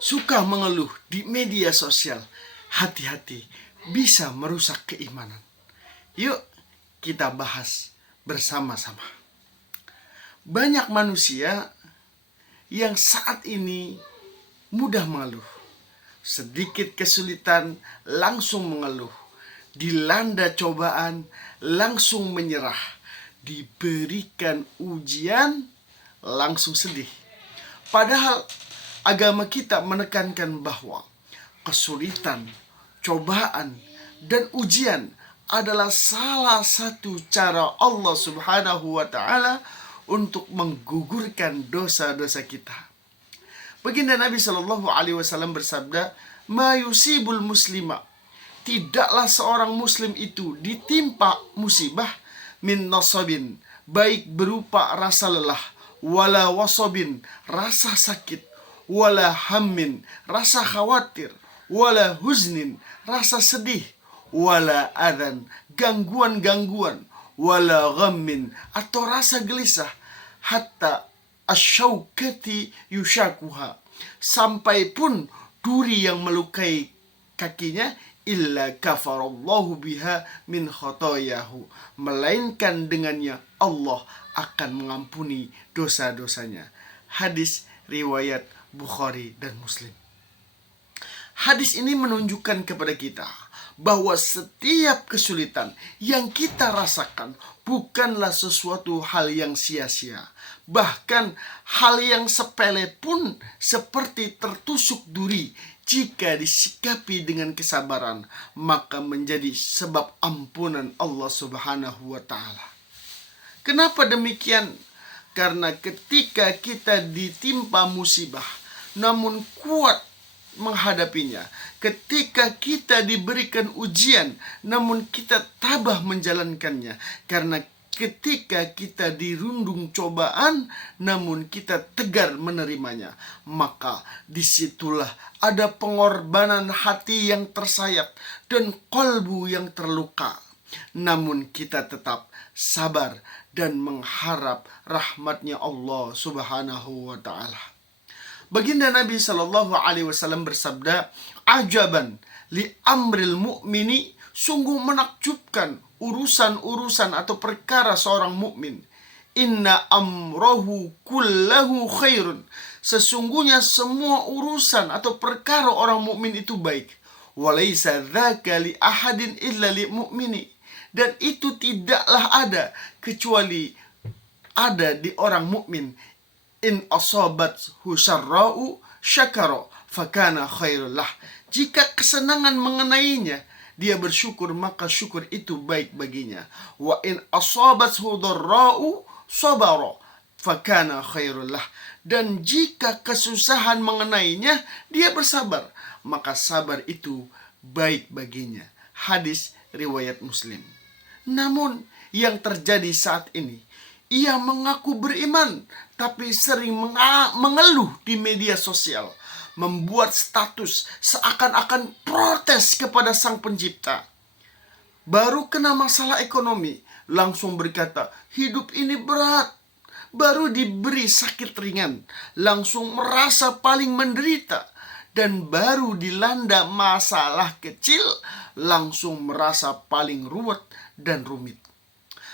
suka mengeluh di media sosial, hati-hati, bisa merusak keimanan. Yuk kita bahas bersama-sama. Banyak manusia yang saat ini mudah mengeluh. Sedikit kesulitan langsung mengeluh. Dilanda cobaan langsung menyerah. Diberikan ujian langsung sedih. Padahal agama kita menekankan bahwa kesulitan, cobaan, dan ujian adalah salah satu cara Allah Subhanahu wa ta'ala untuk menggugurkan dosa-dosa kita. Baginda Nabi Shallallahu Alaihi Wasallam bersabda, "Ma yusibul muslima." Tidaklah seorang muslim itu ditimpa musibah min nasabin, baik berupa rasa lelah, wala wasabin, rasa sakit, wala hammin, rasa khawatir, wala huznin, rasa sedih, wala adan, gangguan-gangguan, wala ghammin, atau rasa gelisah, hatta asyaukati yushakuha, sampai pun duri yang melukai kakinya, illa kafarallahu biha min khotoyahu, melainkan dengannya Allah akan mengampuni dosa-dosanya. Hadis riwayat Bukhari dan Muslim. Hadis ini menunjukkan kepada kita bahwa setiap kesulitan yang kita rasakan bukanlah sesuatu hal yang sia-sia. Bahkan hal yang sepele pun seperti tertusuk duri, jika disikapi dengan kesabaran, maka menjadi sebab ampunan Allah Subhanahu wa ta'ala. Kenapa demikian? Karena ketika kita ditimpa musibah namun kuat menghadapinya, ketika kita diberikan ujian namun kita tabah menjalankannya, karena ketika kita dirundung cobaan namun kita tegar menerimanya, maka disitulah ada pengorbanan hati yang tersayat dan kolbu yang terluka. Namun kita tetap sabar dan mengharap rahmatnya Allah Subhanahu wa ta'ala. Baginda Nabi Shallallahu Alaihi Wasallam bersabda, "Ajaban li amril mu'mini," sungguh menakjubkan urusan-urusan atau perkara seorang mukmin. "Inna amrohu kullahu khairun," sesungguhnya semua urusan atau perkara orang mukmin itu baik. "Walaysa dzaka li ahadin illa li mu'mini," dan itu tidaklah ada kecuali ada di orang mukmin. "In asabathu syarra'u syakara fakana khairul lah," jika kesenangan mengenainya, dia bersyukur, maka syukur itu baik baginya. "Wa in asabathu dharra'u sabara fakana khairul lah," dan jika kesusahan mengenainya, dia bersabar, maka sabar itu baik baginya. Hadis riwayat Muslim. Namun yang terjadi saat ini, ia mengaku beriman tapi sering mengeluh di media sosial, membuat status seakan-akan protes kepada Sang Pencipta. Baru kena masalah ekonomi, langsung berkata, "Hidup ini berat." Baru diberi sakit ringan, langsung merasa paling menderita. Dan baru dilanda masalah kecil, langsung merasa paling ruwet dan rumit.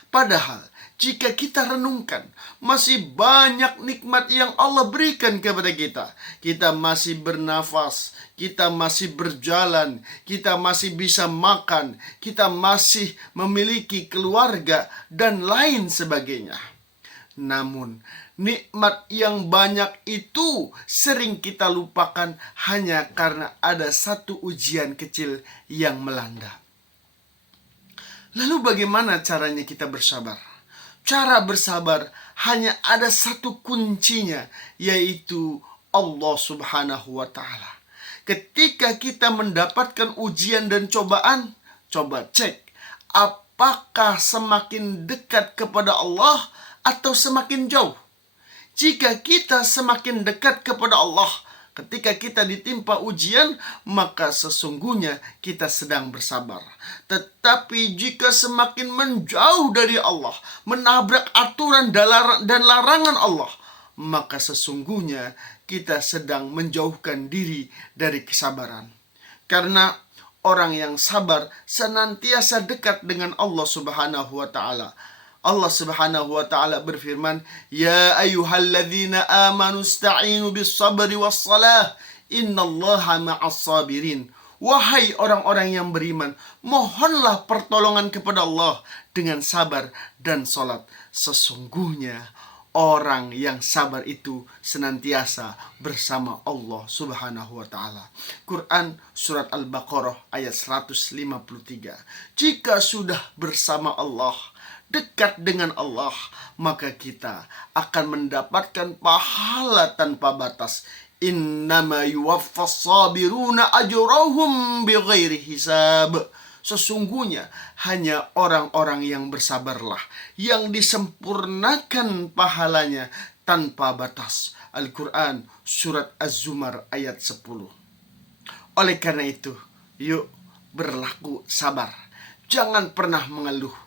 Padahal jika kita renungkan, masih banyak nikmat yang Allah berikan kepada kita. Kita masih bernafas, kita masih berjalan, kita masih bisa makan, kita masih memiliki keluarga, dan lain sebagainya. Namun nikmat yang banyak itu sering kita lupakan hanya karena ada satu ujian kecil yang melanda. Lalu bagaimana caranya kita bersabar? Cara bersabar hanya ada satu kuncinya, yaitu Allah Subhanahu wa ta'ala. Ketika kita mendapatkan ujian dan cobaan, coba cek apakah semakin dekat kepada Allah atau semakin jauh. Jika kita semakin dekat kepada Allah ketika kita ditimpa ujian, maka sesungguhnya kita sedang bersabar. Tetapi jika semakin menjauh dari Allah, menabrak aturan dan larangan Allah, maka sesungguhnya kita sedang menjauhkan diri dari kesabaran. Karena orang yang sabar senantiasa dekat dengan Allah Subhanahu wa taala. Allah Subhanahu wa taala berfirman, "Ya ayyuhalladzina amanu ista'inu bis sabri was salah, innallaha ma'as sabirin." Wahai orang-orang yang beriman, mohonlah pertolongan kepada Allah dengan sabar dan salat. Sesungguhnya orang yang sabar itu senantiasa bersama Allah Subhanahu wa taala. Quran surat Al-Baqarah ayat 153. Jika sudah bersama Allah, dekat dengan Allah, maka kita akan mendapatkan pahala tanpa batas. Innama yuwaffas sabiruna ajrahum bighairi hisab. Sesungguhnya hanya orang-orang yang bersabarlah yang disempurnakan pahalanya tanpa batas. Al-Quran surat Az-Zumar ayat 10. Oleh karena itu, yuk berlaku sabar. Jangan pernah mengeluh,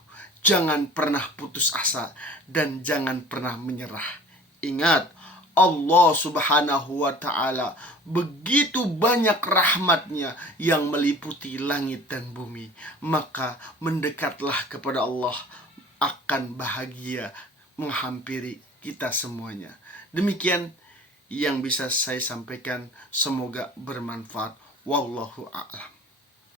jangan pernah putus asa, dan jangan pernah menyerah. Ingat, Allah Subhanahu wa ta'ala begitu banyak rahmatnya yang meliputi langit dan bumi. Maka mendekatlah kepada Allah, akan bahagia menghampiri kita semuanya. Demikian yang bisa saya sampaikan, semoga bermanfaat. Wallahu a'lam.